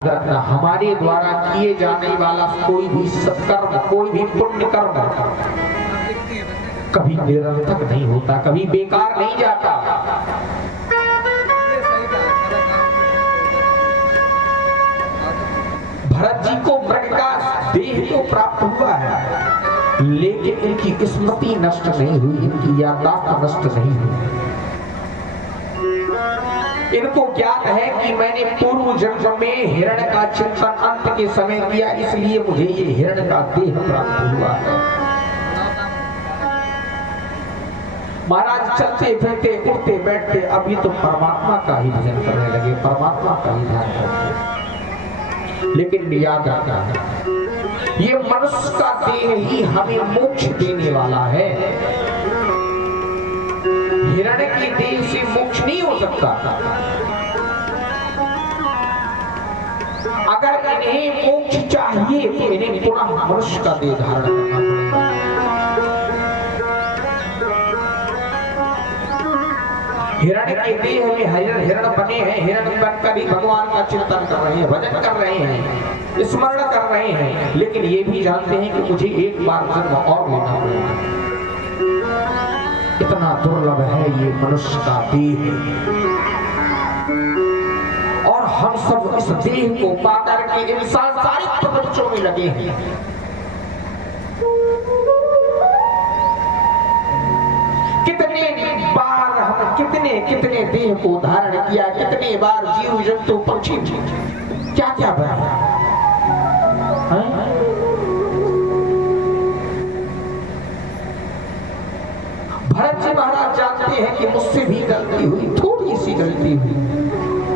हमारे द्वारा किए जाने वाला कोई भी सत्कर्म, कोई भी पुण्य कर्म कभी निरर्थक नहीं होता, कभी बेकार नहीं जाता। भरत जी को मृग का देह तो प्राप्त हुआ है, लेकिन इनकी स्मृति नष्ट नहीं हुई, इनकी याददाश्त नष्ट नहीं हुई। इनको ज्ञात है कि मैंने पूर्व जन्म में हिरण का चिंतन अंत के समय किया, इसलिए मुझे ये हिरण का देह प्राप्त हुआ है। महाराज चलते फिरते उठते बैठते अब ये तो परमात्मा का ही भजन करने लगे, परमात्मा का ही ध्यान करते। लेकिन याद रखना है, ये मनुष्य का देह ही हमें मोक्ष देने वाला है। हिरण के देह से मोक्ष नहीं हो सकता। अगर इन्हें मोक्ष चाहिए तो इन्हें पुनः मनुष्य का देह धारण करना पड़ेगा। हिरण के देह में हिरण बने हैं, हिरण बनकर ही भगवान का चिंतन कर रहे हैं, भजन कर रहे हैं, स्मरण कर रहे हैं, लेकिन ये भी जानते हैं कि मुझे एक बार जन्म और लेना पड़ेगा। इतना दुर्लभ है ये मनुष्य का देह, और हम सब इस देह को पाकर के इन सांसारिक प्रपंचों में लगे हैं। कितने बार हम कितने देह को धारण किया, कितने बार जीव जंतु पक्षी क्या क्या बना। भरत जी महाराज जानते हैं कि मुझसे भी गलती हुई, थोड़ी सी गलती हुई।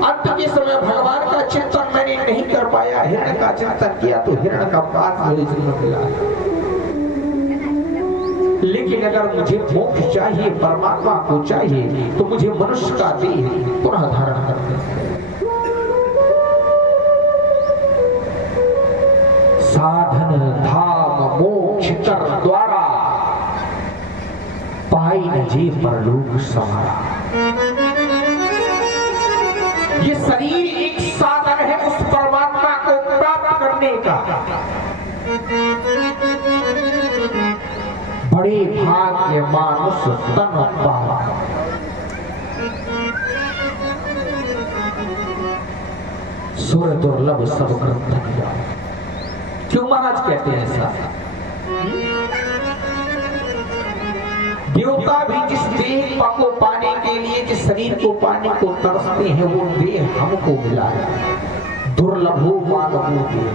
अंत के समय भगवान का चिंतन मैंने नहीं कर पाया, हिरण का चिंतन किया तो हिरण का पास मेरे जन्म मिला। लेकिन अगर मुझे मोक्ष चाहिए, परमात्मा को चाहिए, तो मुझे मनुष्य का देह पुनः धारण करना है। साधन धाम मोक्ष कर द्वारा पाई न जी परलोक सवारा। ये शरीर एक साधन है उस परमात्मा को प्राप्त करने का। बड़े भाग्य मानुष तन पावा। सुर दुर्लभ सब ग्रंथ। क्यों महाराज कहते हैं ऐसा? देवता भी जिस देह को पाने के लिए, जिस शरीर को पाने को तरसते हैं, वो देह हमको मिला है। दुर्लभो मानवो देह।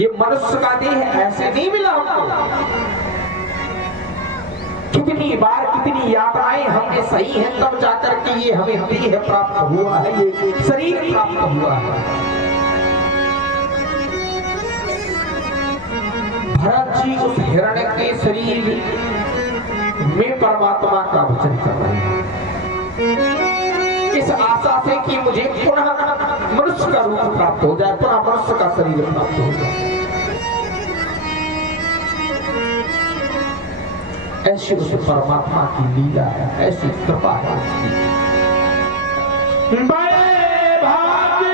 ये मनुष्य का देह ऐसे नहीं मिला हमको। कितनी बार कितनी यात्राएं हमने सही हैं, तब जाकर के ये हमें देह प्राप्त हुआ है, ये शरीर प्राप्त हुआ है। भरत जी उस हिरण के शरीर में परमात्मा का भजन कर रहे हैं, इस आशा से कि मुझे पुनः मनुष्य का रूप प्राप्त हो जाए, पुनः मनुष्य का शरीर प्राप्त हो जाए। ऐसी उस परमात्मा की लीला है, ऐसी कृपा है उसकी। बड़े भाग्य